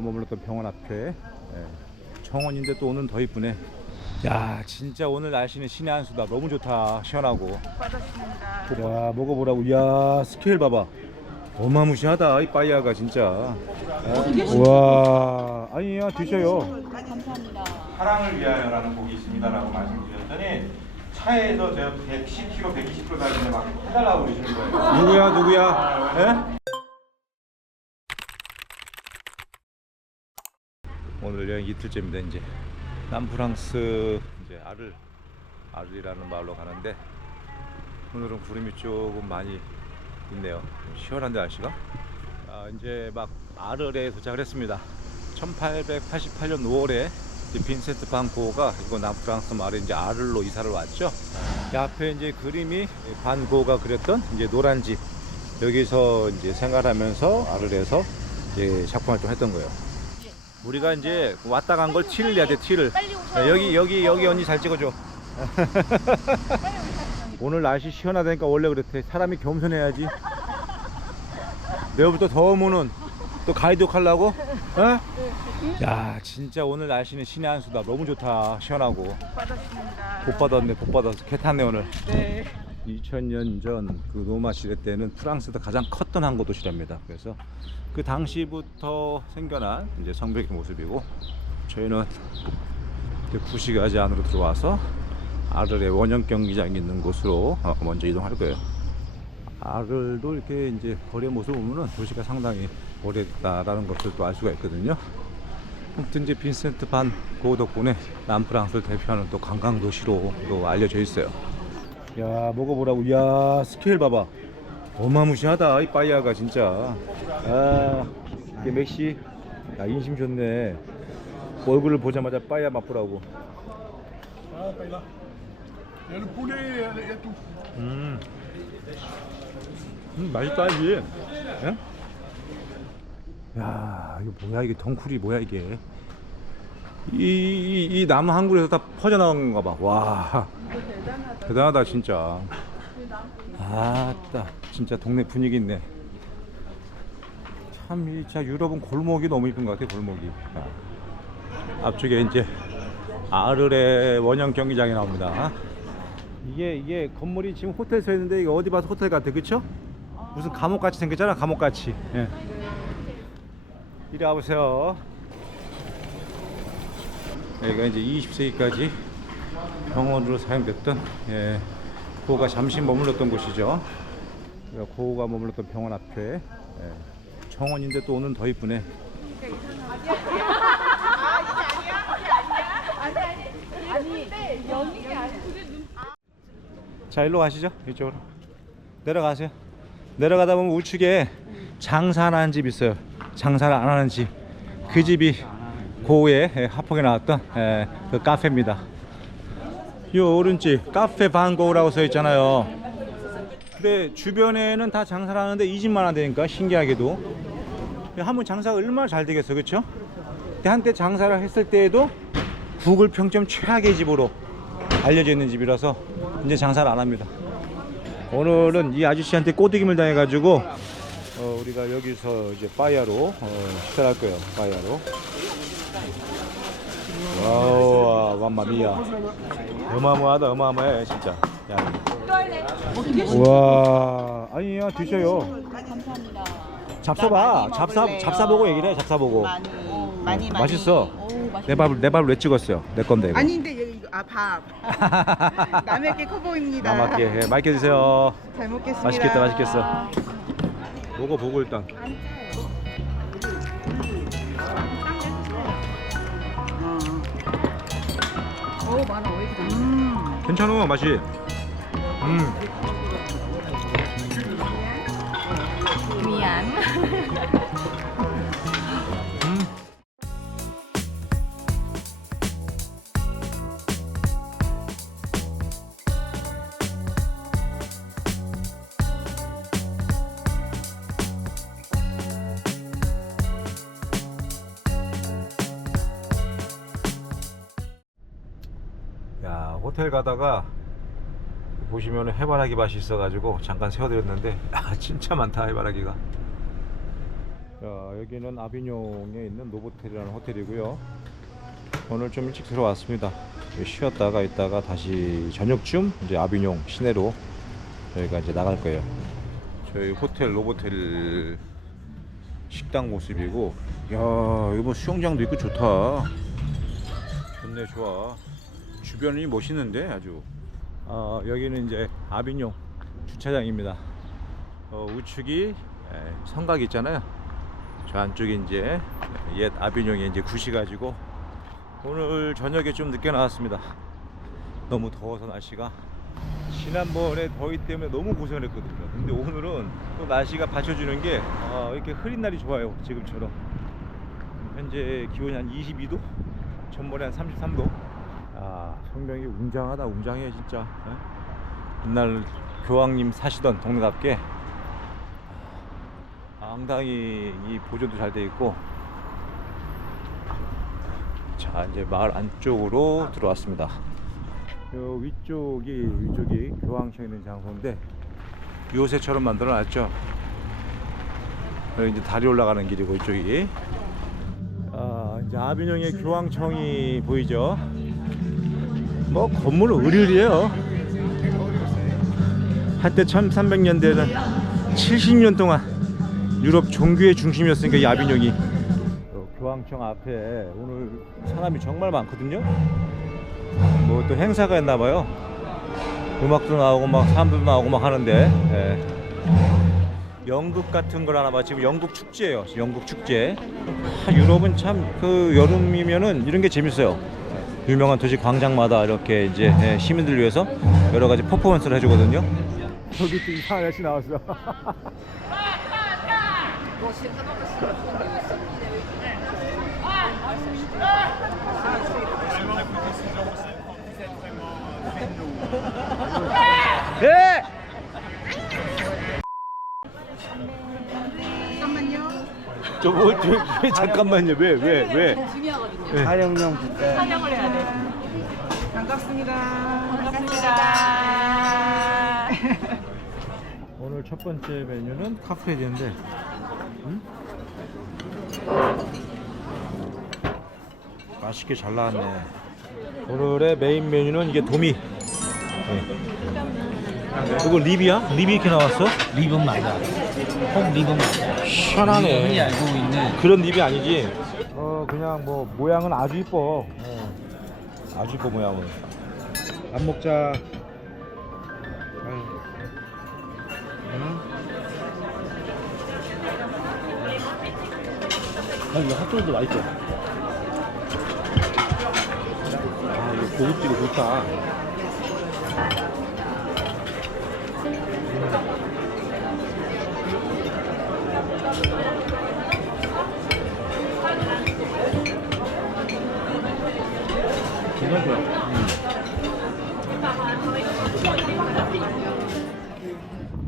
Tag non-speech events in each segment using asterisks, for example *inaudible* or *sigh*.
머물렀던 병원 앞에 예, 정원인데 또 오늘 더 이쁘네. 야 진짜 오늘 날씨는 신의 한 수다. 너무 좋다. 시원하고. 받았습니다. 야 먹어보라고. 야 스케일 봐봐. 어마무시하다 이 빠이야가 진짜. 와 아니야 드셔요. 감사합니다. 사랑을 위하여라는 곡이 있습니다라고 말씀드렸더니 차에서 제가 110km, 120km 달리는데 막 해달라고 그러시는 거예요. 누구야, 누구야? 예? 오늘 여행 이틀째입니다. 이제 남프랑스 이제 아를 아르이라는 마을로 가는데 오늘은 구름이 조금 많이 있네요. 좀 시원한데 날씨가. 아, 이제 막 아르에 도착을 했습니다. 1888년 5월에 빈센트 반고가 이거 남프랑스 마을에 이제 아르로 이사를 왔죠. 이 앞에 이제 그림이 반고가 그렸던 이제 노란 집 여기서 이제 생활하면서 아르에서 이제 작품 활동했던 거예요. 우리가 이제 왔다 간 걸 티를 내야 돼 티를. 빨리 오셔. 야, 여기 여기 여기 언니 잘 찍어줘. 오늘 날씨 시원하다니까 원래 그렇대. 사람이 겸손해야지. 내일부터 더우면은 또 가이드 하려고? 어? 야 진짜 오늘 날씨는 신의 한 수다. 너무 좋다. 시원하고. 받았습니다. 복 받았네. 복 받았어. 개 탔네 오늘. 네. 2000년 전 그 로마 시대 때는 프랑스에서 가장 컸던 항구 도시랍니다. 그래서 그 당시부터 생겨난 이제 성벽의 모습이고 저희는 이제 구시가지 안으로 들어와서 아르의 원형 경기장이 있는 곳으로 어, 먼저 이동할 거예요. 아르도 이렇게 이제 거리의 모습을 보면은 도시가 상당히 오래됐다라는 것을 또 알 수가 있거든요. 아무튼 이제 빈센트 반 고 덕분에 남프랑스를 대표하는 또 관광 도시로 또 알려져 있어요. 야 먹어보라고. 야 스케일 봐봐. 어마무시하다 이 빠이야가 진짜. 아 이게 맥시? 야 인심 좋네. 얼굴을 보자마자 빠이야 맛보라고. tout. 음, 음 맛있다 이게. 예? 야 이거 뭐야 이게 덩쿨이 뭐야 이게 이, 이, 이 나무 한 그루에서 다 퍼져나온 건가 봐 와. 대단하다. 진짜. 아따 진짜 동네 분위기 있네. 참이 진짜 유럽은 골목이 너무 이쁜 것 같아 골목이. 아. 앞쪽에 이제 아르레 원형 경기장이 나옵니다. 이게 이게 건물이 지금 호텔 서 있는데 이거 어디 봐서 호텔 같아 그쵸? 무슨 감옥같이 생겼잖아 감옥같이. 예. 이리 와보세요 여기가 이제 20세기까지 병원으로 사용됐던 예, 고우가 잠시 머물렀던 곳이죠. 고우가 머물렀던 병원 앞에 예, 정원인데 또 오늘 더 이쁘네. 자 일로 가시죠 이쪽으로 내려가세요. 내려가다 보면 우측에 장사 안 하는 집 있어요. 장사를 안 하는 집. 그 집이 고우의 예, 하폭에 나왔던 예, 그 카페입니다. 요 오른집 카페 반고우라고 써 있잖아요. 근데 주변에는 다 장사를 하는데 이 집만 안 되니까 신기하게도 한번 장사가 얼마나 잘 되겠어, 그렇죠? 근데 한때 장사를 했을 때에도 구글 평점 최악의 집으로 알려져 있는 집이라서 이제 장사를 안 합니다. 오늘은 이 아저씨한테 꼬드김을 당해가지고 어, 우리가 여기서 이제 빠이야로 어, 식사를 할 거예요. 빠이야로. 와우, 맘마미야. 어마어마하다, 어마어마해, 진짜. 야. 와, 아니야, 드셔요. 감사합니다. 잡숴봐. 잡사, 잡사보고 얘기를 해, 잡사보고. 많이 많이 많이 맛있어. 오, 맛있 내 밥을, 내 밥을 왜 찍었어요? 내 건데, 이거. 아닌데 여기 아밥 남의 게 커 보입니다 남았게, 예, 맛있게 드세요. 잘 먹겠습니다 맛있겠다, 맛있겠어. 먹어보고 일단. 오, 많아. 왜 이렇게 많아? 음. 괜찮아, 맛이. 음. 미안. *laughs* 호텔 가다가 보시면 해바라기 맛이 있어가지고 잠깐 세워드렸는데 *laughs* 아 진짜 많다 해바라기가 자, 여기는 아비뇽에 있는 노보텔이라는 호텔이고요. 오늘 좀 일찍 들어왔습니다. 쉬었다가 있다가 다시 저녁쯤 이제 아비뇽 시내로 저희가 이제 나갈 거예요. 저희 호텔 노보텔 식당 모습이고, 야, 이거 뭐 수영장도 있고 좋다. 좋네, 좋아. 주변이 멋있는데 아주. 어, 여기는 이제 아비뇽 주차장입니다. 어, 우측이 에, 성곽 있잖아요. 저 안쪽이 이제 옛 아비뇽이 이제 구시가지고 오늘 저녁에 좀 늦게 나왔습니다. 너무 더워서 날씨가 지난번에 더위 때문에 너무 고생을 했거든요. 근데 오늘은 또 날씨가 받쳐주는 게 아, 이렇게 흐린 날이 좋아요. 지금처럼 현재 기온이 한 22도, 전번에 한 33도. 아. 성명이 웅장하다, 웅장해 진짜. 예? 옛날 교황님 사시던 동네답게. 상당히 이 보존도 잘 돼 있고. 자 이제 마을 안쪽으로 들어왔습니다. 요 위쪽이 위쪽이 교황청 있는 장소인데 요새처럼 만들어 놨죠. 이제 다리 올라가는 길이고 이쪽이. 아 이제 아비뇽의 교황청이 보이죠 뭐 건물은 으리으리해요 한때 1300년대는 70년 동안 유럽 종교의 중심이었으니까 이 아비뇽이 어, 교황청 앞에 오늘 사람이 정말 많거든요. 뭐 또 행사가 있나 봐요. 음악도 나오고 막 사람들도 나오고 막 하는데 예. 연극 같은 걸 하나 봐. 지금 연극 축제예요. 연극 축제. 아, 유럽은 참 그 여름이면은 이런 게 재밌어요. 유명한 도시 광장마다 이렇게 이제 예, 시민들 위해서 여러 가지 퍼포먼스를 해주거든요. 저기 또 이상한 아저씨 나왔어. 네. 잠깐만요. 저거 저, 왜 잠깐만요. 왜 왜 왜? 중요하거든요. 촬영용 부터 촬영을 해야 돼. 반갑습니다. 반갑습니다. 오늘 첫 번째 메뉴는 카프레디인데 음? 맛있게 잘 나왔네 오늘의 메인 메뉴는 이게 도미 네. 이거 립이야? 립이 이렇게 나왔어? 리본 맞아. 꼭 리본 맞아. 흔히 시원하네 알고 있는 그런 립이 아니지 어 그냥 뭐 모양은 아주 이뻐 어. 아주 이뻐 모양은 밥 먹자? 아, 이거 핫도그도 맛있어. 아, 이거 고급지고 좋다. 좋아.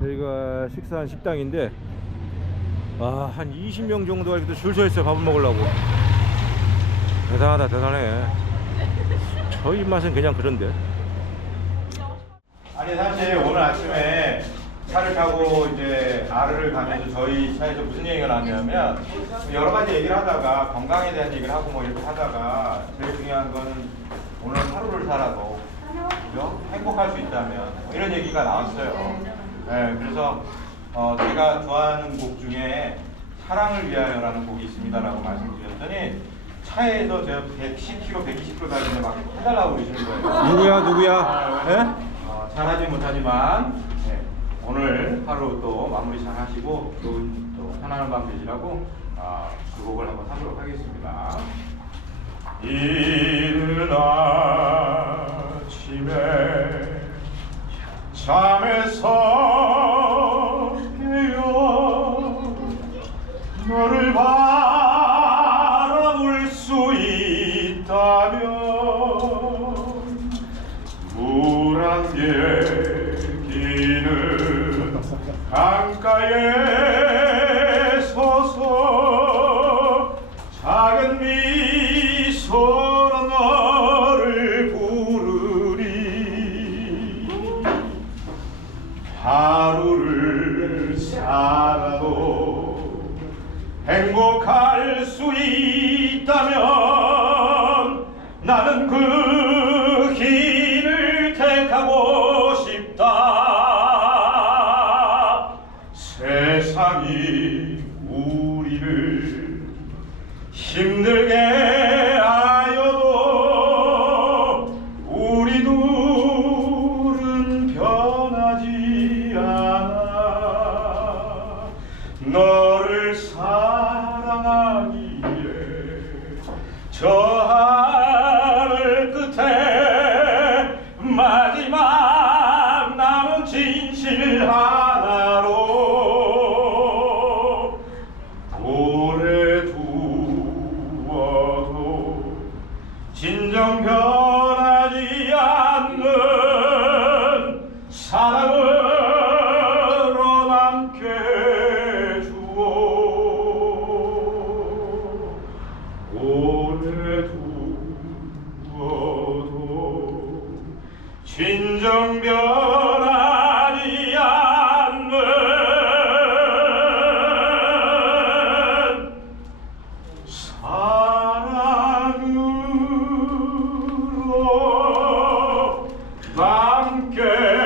저희가 식사한 식당인데 아, 한 20명 정도가 이렇게 줄서 있어요. 밥을 먹으려고. 대단하다, 대단해. 저희 입맛은 그냥 그런데. 아니, 사실 오늘 아침에 차를 타고 이제 아르를 가면서 저희 차에서 무슨 얘기가 나왔냐면 여러 가지 얘기를 하다가 건강에 대한 얘기를 하고 뭐 이렇게 하다가 제일 중요한 거는 오늘 하루를 살아도 그죠? 행복할 수 있다면 뭐 이런 얘기가 나왔어요. 네, 그래서 어, 제가 좋아하는 곡 중에 사랑을 위하여라는 곡이 있습니다라고 말씀드렸더니 차에서 제가 110km, 120km 달리는데 막 해달라고 그러시는 거예요. 누구야, 누구야? 예? 어, 잘하지 못하지만 네, 오늘 하루 또 마무리 잘 하시고 좋은 또 편안한 밤 되시라고 아, 그 곡을 한번 하도록 하겠습니다. 이른 아침에 잠에서 깨어 너를 바라볼 수 있다면 강가 힘들게 하여도 우리 둘은 변하지 않아. 너를 사랑하기에 저 하늘 끝에 마지막 anche